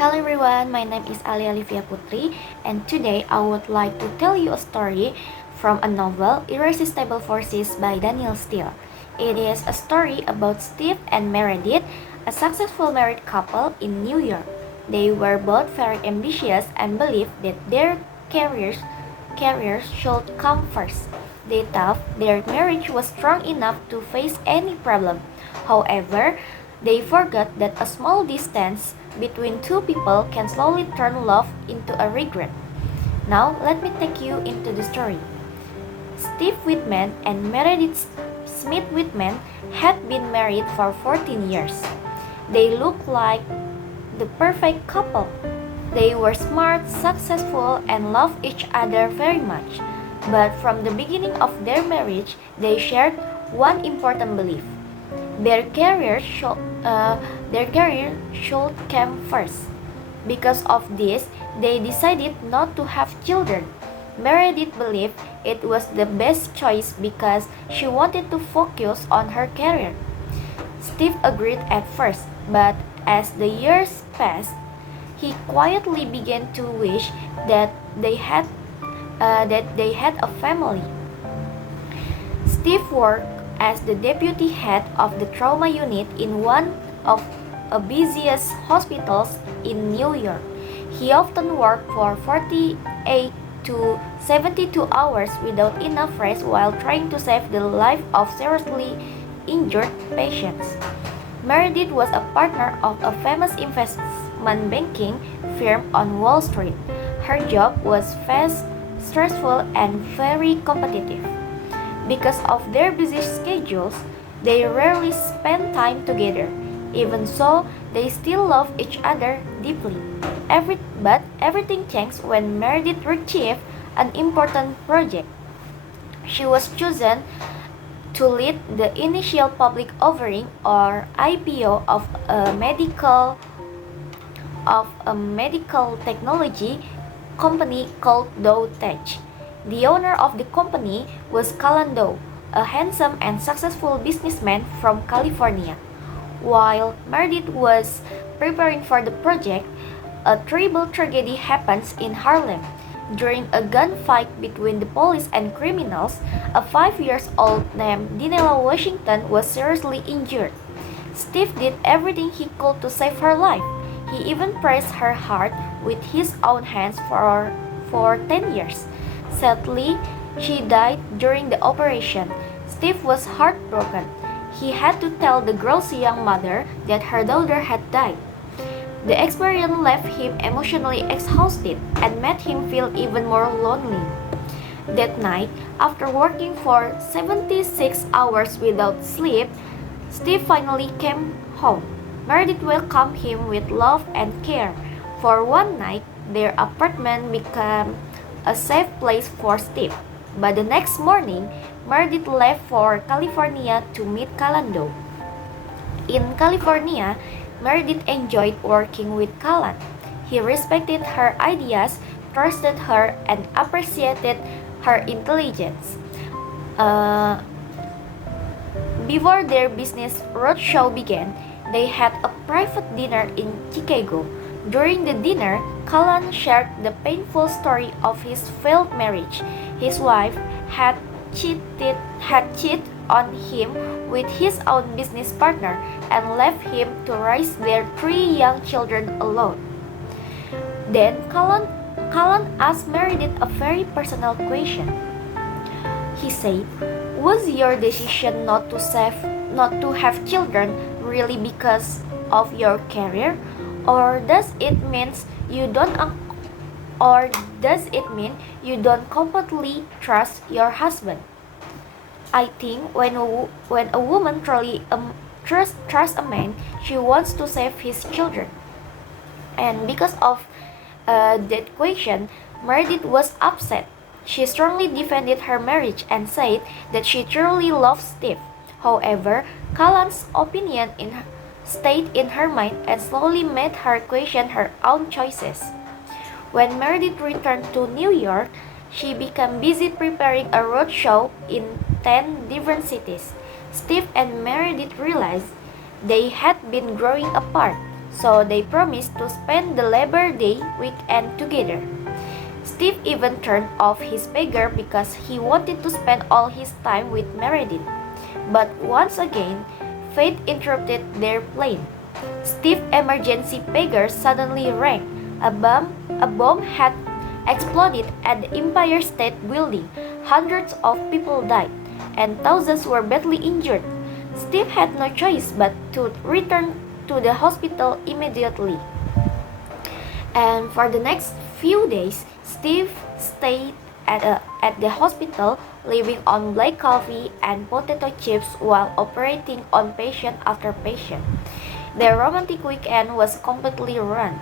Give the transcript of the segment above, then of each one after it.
Hello everyone, my name is Ali Alivia Putri, and today I would like to tell you a story from a novel, Irresistible Forces by Danielle Steele. It is a story about Steve and Meredith, a successful married couple in New York. They were both very ambitious and believed that their careers should come first. They thought their marriage was strong enough to face any problem. However, they forgot that a small distance between two people can slowly turn love into a regret. Now, let me take you into the story. Steve Whitman and Meredith Smith Whitman had been married for 14 years. They looked like the perfect couple. They were smart, successful, and loved each other very much. But from the beginning of their marriage, they shared one important belief. Their career should come first. Because of this, they decided not to have children. Meredith believed it was the best choice because she wanted to focus on her career. Steve agreed at first, but as the years passed, he quietly began to wish that they had a family. Steve worked as the deputy head of the trauma unit in one of the busiest hospitals in New York. He often worked for 48 to 72 hours without enough rest while trying to save the life of seriously injured patients. Meredith was a partner of a famous investment banking firm on Wall Street. Her job was fast, stressful, and very competitive. Because of their busy schedules, they rarely spend time together. Even so, they still love each other deeply. But everything changed when Meredith achieved an important project. She was chosen to lead the initial public offering or IPO of a medical technology company called Dow Tech. The owner of the company was Callan Dow, a handsome and successful businessman from California. While Meredith was preparing for the project, a terrible tragedy happens in Harlem. During a gunfight between the police and criminals, a 5-year-old named Dinella Washington was seriously injured. Steve did everything he could to save her life. He even pressed her heart with his own hands for 10 years. Sadly, she died during the operation. Steve was heartbroken. He had to tell the girl's young mother that her daughter had died. The experience left him emotionally exhausted and made him feel even more lonely. That night, after working for 76 hours without sleep, Steve finally came home. Meredith welcomed him with love and care. For one night, their apartment became a safe place for Steve. But the next morning, Meredith left for California to meet Callan Dow. In California, Meredith enjoyed working with Callan. He respected her ideas, trusted her, and appreciated her intelligence. Uh, Before their business roadshow began, they had a private dinner in Chicago. During the dinner, Callan shared the painful story of his failed marriage. His wife had cheated on him with his own business partner and left him to raise their 3 young children alone. Then Callan asked Meredith a very personal question. He said, "Was your decision not to have children really because of your career, or does it mean you don't completely trust your husband?" I think when a woman truly trusts a man, she wants to save his children. And because of that question, Meredith was upset. She strongly defended her marriage and said that she truly loved Steve. However, Callan's opinion stayed in her mind and slowly made her question her own choices. When Meredith returned to New York, she became busy preparing a roadshow in 10 different cities. Steve and Meredith realized they had been growing apart. so they promised to spend the Labor Day weekend together. Steve even turned off his pager because he wanted to spend all his time with Meredith. But once again, fate interrupted their plan. Steve's emergency pager suddenly rang. A bomb had exploded at the Empire State Building. Hundreds of people died, and thousands were badly injured. Steve had no choice but to return to the hospital immediately. And for the next few days, Steve stayed at the hospital, living on black coffee and potato chips while operating on patient after patient. Their romantic weekend was completely ruined.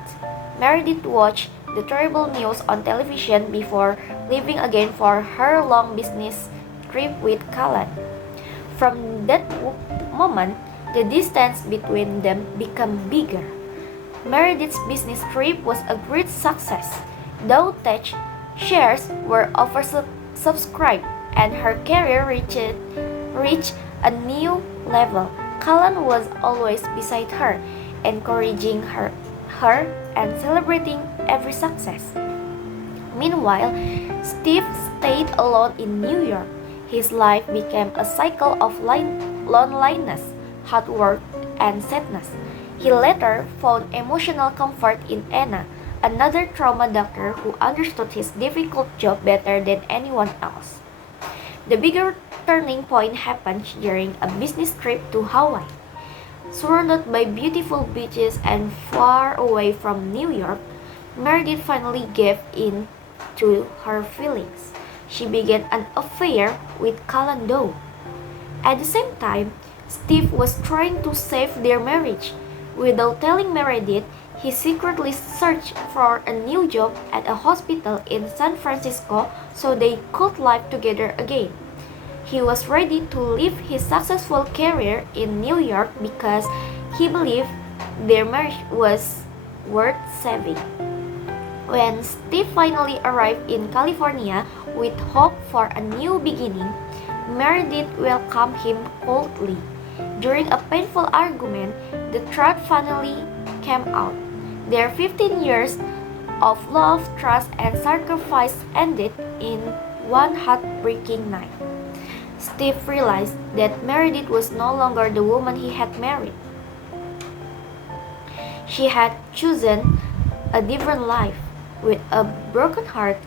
Meredith watched the terrible news on television before leaving again for her long business trip with Callan. From that moment, the distance between them became bigger. Meredith's business trip was a great success. Dow Tech shares were oversubscribed and her career reached a new level. Callan was always beside her, encouraging her and celebrating every success. Meanwhile, Steve stayed alone in New York. His life became a cycle of loneliness, hard work, and sadness. He later found emotional comfort in Anna, another trauma doctor who understood his difficult job better than anyone else. The bigger turning point happened during a business trip to Hawaii. Surrounded by beautiful beaches and far away from New York, Meredith finally gave in to her feelings. She began an affair with Callan Dow. At the same time, Steve was trying to save their marriage. Without telling Meredith, he secretly searched for a new job at a hospital in San Francisco so they could live together again. He was ready to leave his successful career in New York because he believed their marriage was worth saving. When Steve finally arrived in California with hope for a new beginning, Meredith welcomed him coldly. During a painful argument, the truth finally came out. Their 15 years of love, trust, and sacrifice ended in one heartbreaking night. Steve realized that Meredith was no longer the woman he had married. She had chosen a different life. With a broken heart,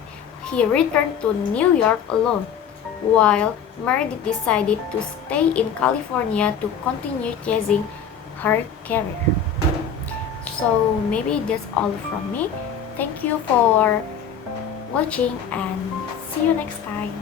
he returned to New York alone, while Meredith decided to stay in California to continue chasing her career. So maybe that's all from me. Thank you for watching and see you next time.